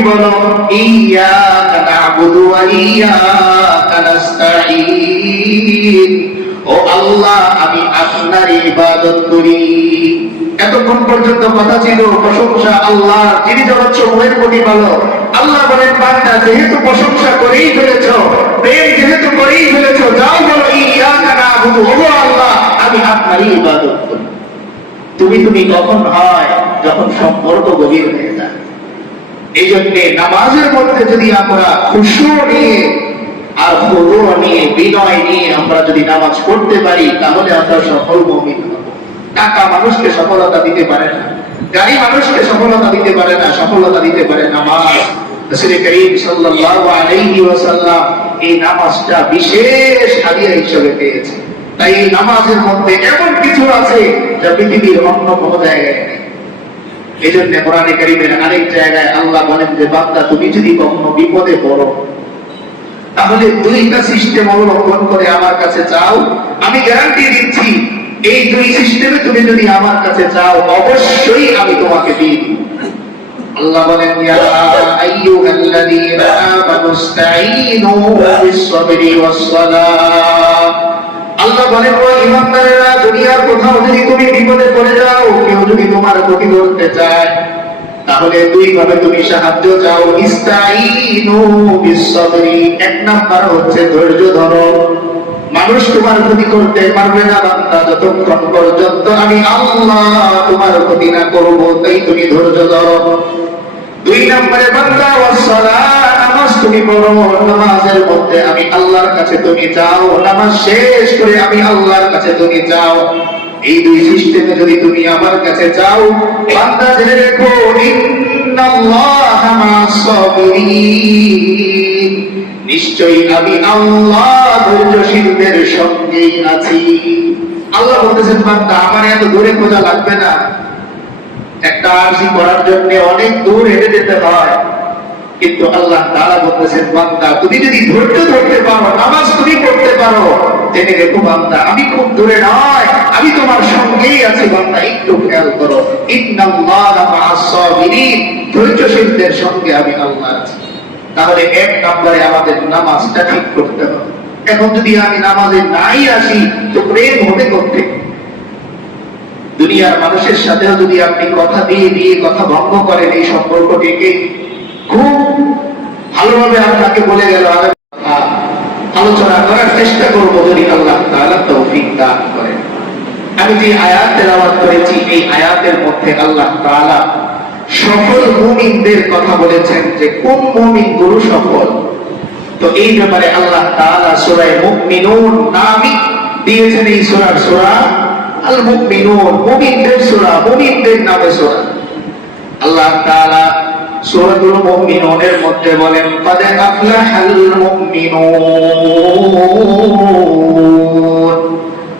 বলো ও আল্লাহ, আমি আপনার ইবাদত করি। এতক্ষণ পর্যন্ত কথা ছিল প্রশংসা আল্লাহ, যিনি প্রতিপালক। আল্লাহ বলেন যেহেতু প্রশংসা করেই ফেলেছ, প্রেম যেহেতু করেই ফেলেছ, যাও বলো, ইয়াকা আল্লাহ, আমি আপনারই ইবাদত করি। তুমি তুমি কখন হয়? যখন সম্পর্ক গভীর হয়ে যায়। এই জন্য নামাজের মধ্যে যদি আমরা খুশু নিয়ে আর হলু নিয়ে, বিনয় নিয়ে আমরা যদি নামাজ পড়তে পারি, তাহলে আমরা সফল মমিন টাকা মানুষকে সফলতা দিতে পারে না। গাড়ি মানুষকে সফলতা দিতে পারে না, সফলতা দিতে পারে নামাজ রাসূল করিম সাল্লাল্লাহু আলাইহি ওয়াসাল্লাম এই নামাজটা বিশেষ হাদিয়া হিসেবে পেয়েছে। তাই এই নামাজের মধ্যে এমন কিছু আছে যা পৃথিবীর অন্য কোনো জায়গায় নেই। এই জন্য কোরআনে কারিমের আরেক জায়গায় আল্লাহ বলেন যে, বান্দা, তুমি যদি কখনো বিপদে পড়ো, তাহলে দুইটা সিস্টেম অবলম্বন করে আমার কাছে চাও। আমি গ্যারান্টি দিচ্ছি, এই দুই সিস্টেমে তুমি যদি আমার কাছে চাও, অবশ্যই আমি তোমাকে দিই আল্লাহ বলেন, ইয়া আইয়ুহাল্লাযীনা আমানুস্তাঈনু বিস-সাবরি ওয়াস-সালাহ আল্লাহ ও ইমানদারেরা দুনিয়ার কোথাও যদি তুমি বিপদে পড়ে যাও, কেউ যদি তোমার ক্ষতি করতে চায়, তাহলে দুই ভাবে তুমি সাহায্য চাও। ইস্তাইনু এক নাম্বার হচ্ছে ধৈর্য ধরো। মানুষ তোমার ক্ষতি করতে পারবে না বান্দা, যতক্ষণ পর্যন্ত আমি আল্লাহ তোমার ক্ষতি না করব, তাই তুমি ধৈর্য ধরো। দুই নম্বরে, বান্দা নামাজ তুমি পড়ো নামাজের মধ্যে, আমি আল্লাহর কাছে তুমি চাও নামাজ শেষ করে আমি আল্লাহর কাছে তুমি চাও এই দুই সিস্টেমে যদি তুমি আমার কাছে চাও বান্দা জেনে রেখো নিশ্চয়ই আমি আল্লাহ ধৈর্যশীলদের সঙ্গেই আছি। আল্লাহ বলতেছেন, বান্দা, আমার এত দূরে খোঁজা লাগবে না। একটা আরজি করার জন্য অনেক দূর হেঁটে যেতে হয়। কিন্তু আল্লাহ তারা বলতেছেন, বান্দা, তুমি যদি ধৈর্য ধরতে পারো, নামাজ তুমি পড়তে পারো, জেনে রেখো বান্দা, আমি খুব দূরে নয়, আমি তোমার সঙ্গেই আছি, বান্দা, একটু খেয়াল করো। ধৈর্যশীলদের সঙ্গে আমি আল্লাহ আছি। তাহলে এক নম্বরে আমাদের নামাজটা ঠিক করতে হবে। এখন যদি আমি নামাজে নাই আসি, তো প্রেম হবে করতে দুনিয়ার মানুষের সাথেও যদি আপনি কথা দিয়ে দিয়ে, কথা ভঙ্গ করেন, এই সম্পর্কটিকে খুব ভালোভাবে আপনাকে বলে গেল আলোচনা করার চেষ্টা করব যদি আল্লাহ তাআলা তৌফিক দান করেন। আমি যে আয়াত তেলাওয়াত করেছি, এই আয়াতের মধ্যে আল্লাহ তাআলা সফল মুমিনদের কথা বলেছেন যে, কোন মুমিন গুরু সফল? তো এই ব্যাপারে আল্লাহ তাআলা সূরা মুমিনুন নামই দিয়েছেন এই সূরার সূরা আল মুমিনুন মুমিনদের সূরা, মুমিনদের নামে সূরা। আল্লাহ তাআলা সূরাতুল মুমিনুনের মধ্যে বলেন কাদ আফলাহাল মুমিনুন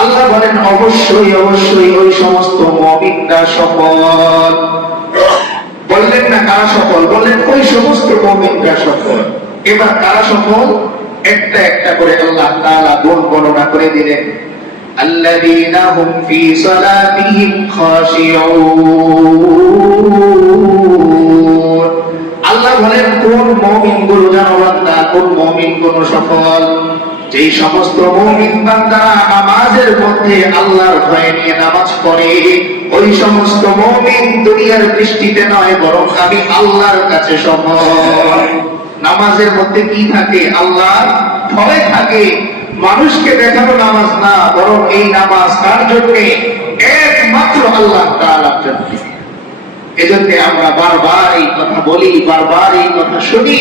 আল্লাহ বলেন অবশ্যই অবশ্যই ওই সমস্ত মুমিনরা সফল বললেন না কারা সফল বললেন ওই সমস্ত মুমিনরা সফল এবার কারা সফল একটা একটা করে আল্লাহ তাআলা গুণ বর্ণনা করে দিলেন الذين هم في صلاتهم خاشعون আল্লাহ কোন মুমিনগুলো কোন মুমিন, কোন সফল? যেই সমস্ত মুমিন নামাজের মধ্যে আল্লাহর ভয়ে নিয়ে নামাজ পড়ে, ওই সমস্ত মুমিন দুনিয়ার দৃষ্টিতে নয়, বরং আমি আল্লাহর কাছে সফল। নামাজের মধ্যে কি থাকে? আল্লাহ ভয় থাকে। মানুষকে দেখানো নামাজ না, বরং এই নামাজ তার জন্য একমাত্র আল্লাহ তাআলার জন্য। এজন্য আমরা বারবার এই কথা বলি, বারবার এই কথা শুনি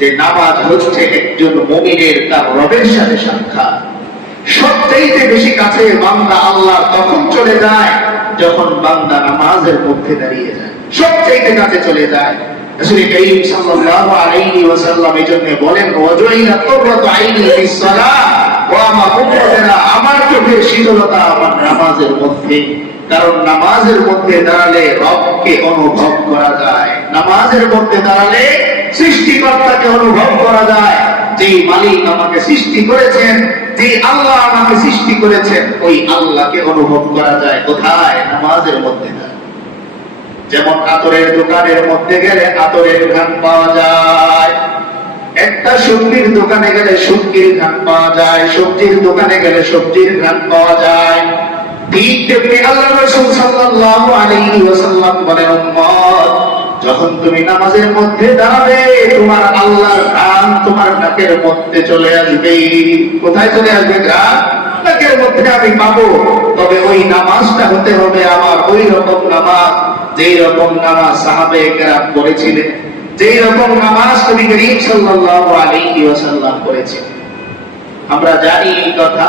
যে নামাজ হচ্ছে একজন মুমিনের তার রবের সাথে সাক্ষাৎ। সবচাইতে বেশি কাছে বান্দা আল্লাহ তখন চলে যায় যখন বান্দা নামাজের মধ্যে দাঁড়িয়ে যায়। সবচাইতে কাছে চলে যায়। আমার চোখের শীতলতা আমার নামাজের মধ্যে। কারণ নামাজের মধ্যে দাঁড়ালে রবকে অনুভব করা যায়। নামাজের মধ্যে দাঁড়ালে সৃষ্টিকর্তাকে অনুভব করা যায়। যেই মালিক আমাকে সৃষ্টি করেছেন, যেই আল্লাহ আমাকে সৃষ্টি করেছেন, ওই আল্লাহকে অনুভব করা যায়। কোথায়? নামাজের মধ্যে যেমন আতরের দোকানের মধ্যে গেলে আতরের ঘান পাওয়া যায়। একটা সবজির দোকানে গেলে সবজির ঘান পাওয়া যায়। সবজির দোকানে গেলে সবজির ঘান পাওয়া যায়। যখন তুমি নামাজের মধ্যে দাঁড়াবে, তোমার আল্লাহর গান তোমার নাকের মধ্যে চলে আসবে। কোথায় চলে আসবে গান নাকের মধ্যে আমি পাবো। তবে ওই নামাজটা হতে হবে আমার ওই রকম নামাজ যেই রকম নামাজ সাহাবে কেরাম করেছিলেন। যেই রকম নামাজ নবী করিম সাল্লাল্লাহু আলাইহি ওয়াসাল্লাম করেছিলেন আমরা জানি কথা।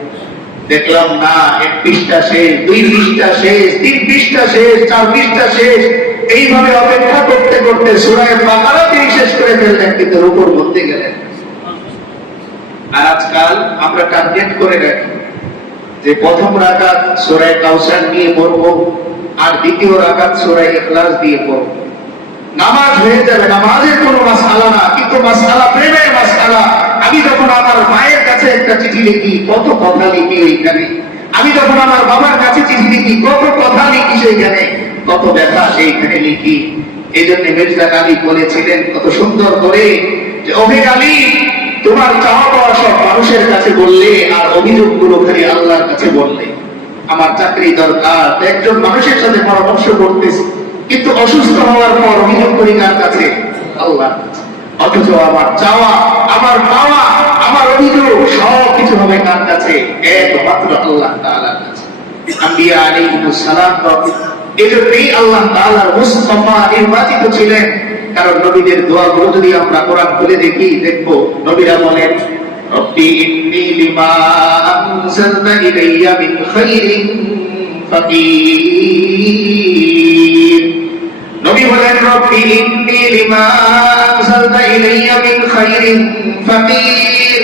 দেখলাম, না, এক পৃষ্ঠা শেষ, দুই পৃষ্ঠা শেষ, তিন পৃষ্ঠা শেষ, চার পৃষ্ঠা শেষ। এইভাবে অপেক্ষা করতে করতে সুরায় বাকারা তিনি শেষ করে ফেললেন, কিন্তু রূপর বলতে গেলেন। আর আজকাল আমরা টার্গেট করে রাখি যে প্রথম রাকাত কাউসার নিয়ে পড়ব, আর দ্বিতীয় রাকাত সুরায় ইখলাস দিয়ে পড়ব। নামাজ হয়ে যাবে, নামাজের কোনো মাসালা না, কিন্তু মাসালা, প্রেমের মাসালা। আমি যখন আমার মায়ের কাছে একটা চিঠি লিখি, কত কথা লিখি ওইখানে আমি যখন আমার বাবার কাছে চিঠি লিখি, কত কথা লিখি সেইখানে? কত ব্যথা সেইখানে লিখি। এই জন্য মির্জা আলী বলেছিলেন, কত সুন্দর করে যে, অভিক আলী, তোমার চাওয়া পাওয়া সব মানুষের কাছে বললে আর অভিযোগগুলো খালি আল্লাহর কাছে বললে। আমার চাকরি দরকার একজন মানুষের সাথে পরামর্শ করতেছি। কিন্তু অসুস্থ হওয়ার পর অভিযোগ করি কার কাছে? আল্লাহ অথচ আমার চাওয়া, আমার পাওয়া অভিযোগ সব হবে কার কাছে? একমাত্র আল্লাহ তাআলার কাছে। আম্বিয়া আলাইহিস সালাম এজন্যই আল্লাহ তাআলার মুস্তাফা নির্বাচিত ছিলেন। কারণ নবীদের দোয়াগুলো যদি আমরা কোরআন খুলে দেখি, দেখব নবীরা বলেন রব্বি ইন্নী লিমা আনজালতা ইলাইয়া মিন খাইরিন ফাকির। নবী বলেন, রব্বি ইন্নী লিমা আনজালতা ইলাইয়া মিন খাইরিন ফাকির।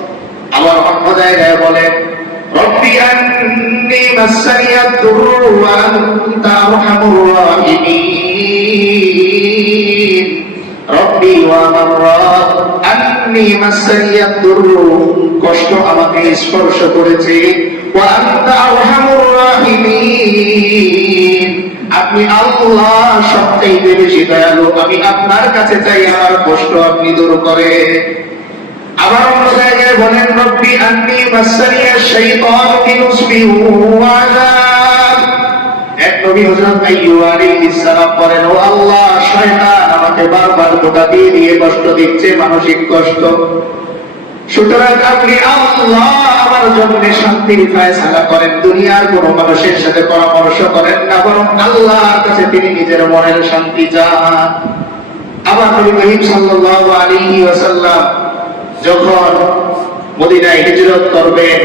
আবার অন্য জায়গায় আমার মাসানিয়া কষ্ট আমাকে স্পর্শ করেছে আপনি আল্লাহ সবচেয়ে বেশি দয়ালু, আমি আপনার কাছে চাই, আমার কষ্ট আপনি দূর করেন। আবার অন্য জায়গায় বলেন, রব্বি আন্নি শাইতান এক নবী হযরত ও আল্লাহ, শয়তান আমাকে বারবার দিয়ে দিয়ে কষ্ট দিচ্ছে, মানসিক কষ্ট। সুতরাং আপনি আল্লাহ আমার জন্য শান্তির করেন, দুনিয়ার কোন মানুষের সাথে পরামর্শ করেন না, বরং আল্লাহর কাছে তিনি নিজের মনের শান্তি চান। আবার নবী করিম সাল্লাল্লাহু আলাইহি ওয়াসাল্লাম যখন মদিনায় হিজরত করবেন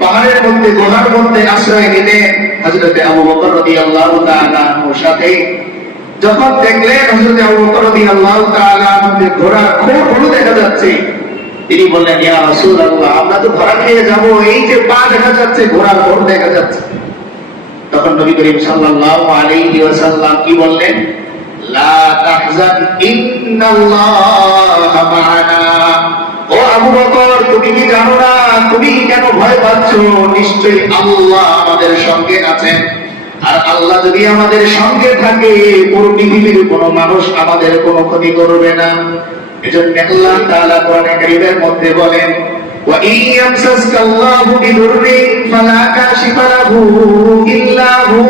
পাহাড়ের মধ্যে, গুহার মধ্যে আশ্রয় নিলেন হযরতে আবু বকর তাআলা ওর সাথে, যখন দেখলেন হযরতে আবু বকর রাদিয়াল্লাহু তাআলা মধ্যে ঘোড়ার খোপগুলো দেখা যাচ্ছে, তিনি বললেন, ইয়া রাসূলুল্লাহ, আমরা তো ধরা খেয়ে যাব, এই যে পা দেখা যাচ্ছে, ঘোড়ার খোপ দেখা যাচ্ছে। তখন নবী করিম সাল্লাল্লাহু আলাইহি ওয়াসাল্লাম কি বললেন, লা তাহজান ইন্নাল্লাহা মা'ানা ও আবু বকর তুমি কি জানো না তুমি কেন নিশ্চয়ই আল্লাহ আমাদের সঙ্গে আছেন। আর আল্লাহ যদি আমাদের সঙ্গে থাকে, পুরো পৃথিবীর মানুষ আমাদের কোনো ক্ষতি করবে না। এজন্য আল্লাহ তাআলা কোরআনে কারীমের মধ্যে বলেন ওয়া ফালা কাশিফা লাহু ইল্লা হু।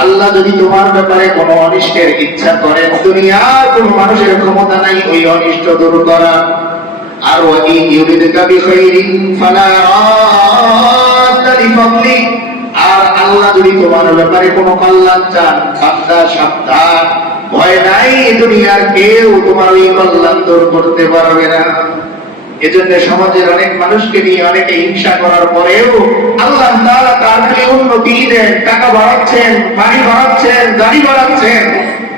আল্লাহ যদি তোমার ব্যাপারে কোনো অনিষ্টের ইচ্ছা করেন দুনিয়ার কোনো মানুষের ক্ষমতা নাই, ওই অনিষ্ট দূর করা। আর ওয়াই ইউরিদকা বিখাইরিন ফালা রাদ্দা লিফাদলি। আর আল্লাহ যদি তোমার ব্যাপারে কোনো কল্যাণ চান, বান্দা সাবধান। ভয় নাই এ দুনিয়ার কেউ তোমার ওই কল্যাণ দূর করতে পারবে না। এজন্য সমাজের অনেক মানুষকে নিয়ে অনেকে হিংসা করার পরেও আল্লাহ তার প্রতি উন্নতি দেন, টাকা বাড়াচ্ছেন বাড়ি বাড়াচ্ছেন, গাড়ি বাড়াচ্ছেন।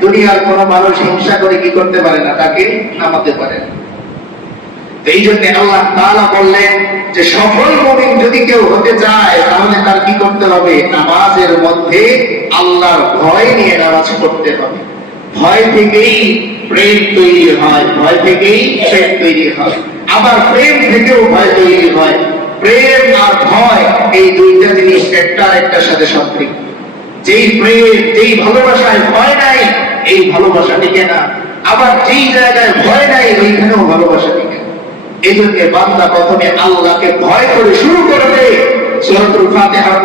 দুনিয়ার কোন মানুষ হিংসা করে কি করতে পারে না? তাকে নামাতে পারে না। এই জন্য আল্লাহ তাআলা বললেন যে, সফল মুমিন যদি কেউ হতে চায়, তাহলে তার কি করতে হবে? নামাজের মধ্যে আল্লাহর ভয় নিয়ে নামাজ পড়তে হবে। ভয় থেকেই প্রেম তৈরি হয়, ভয় থেকেই প্রেম তৈরি হয়। আবার প্রেম থেকেও ভয় তৈরি হয়। প্রেম আর ভয় এই দুইটা জিনিস একটা একটার সাথে সম্পৃক্ত। যেই প্রেম, যেই ভালোবাসায় ভয় নাই, এই ভালোবাসা টিকে না। আবার যেই জায়গায় ভয় নাই, ওইখানেও ভালোবাসা টিকে এই জন্য বান্দা প্রথমে আল্লাহকে ভয় করে শুরু করবে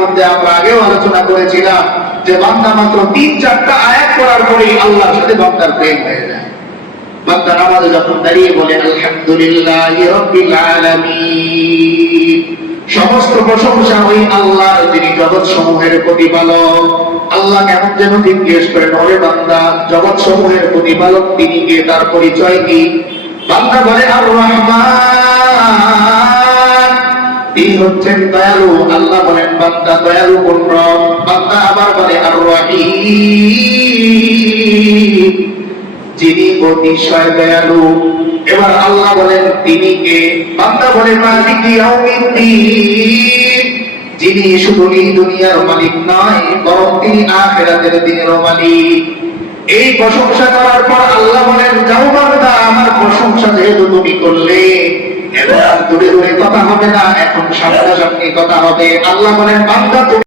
মধ্যে আমরা আগেও আলোচনা করেছিলাম যে বান্দা মাত্র তিন, চারটা আয়াত পড়ার পরেই আল্লাহর সাথে বান্দার প্রেম হয়ে যায়। যখন দাঁড়িয়ে বলে আলহামদুলিল্লাহ সমস্ত প্রশংসা ওই আল্লাহর যিনি জগৎ সমূহের প্রতিপালক। আল্লাহ কেমন যেন জিজ্ঞেস করেন, ওরে বান্দা জগৎ সমূহের প্রতিপালক তিনি কে? তার পরিচয় কি? বান্দা বলে আর রহমান তিনি হচ্ছেন দয়ালু, আল্লাহ বলেন, বান্দা দয়ালু কোন রব বান্দা আবার বলে আর রহিম যিনি অতিশয় দয়ালু, এবার আল্লাহ বলেন, তিনি কে? বান্দা বলে মালিক যিনি শুধু এই দুনিয়ার মালিক নয়, বরং তিনি আখেরাতের দিনের মালিক। এই প্রশংসা করার পর আল্লাহ বলেন, যাও বান্দা, আমার প্রশংসা যেহেতু তুমি করলে, এবার দূরে দূরে কথা হবে না, এখন সামনাসামনি কথা হবে। আল্লাহ বলেন, বান্দা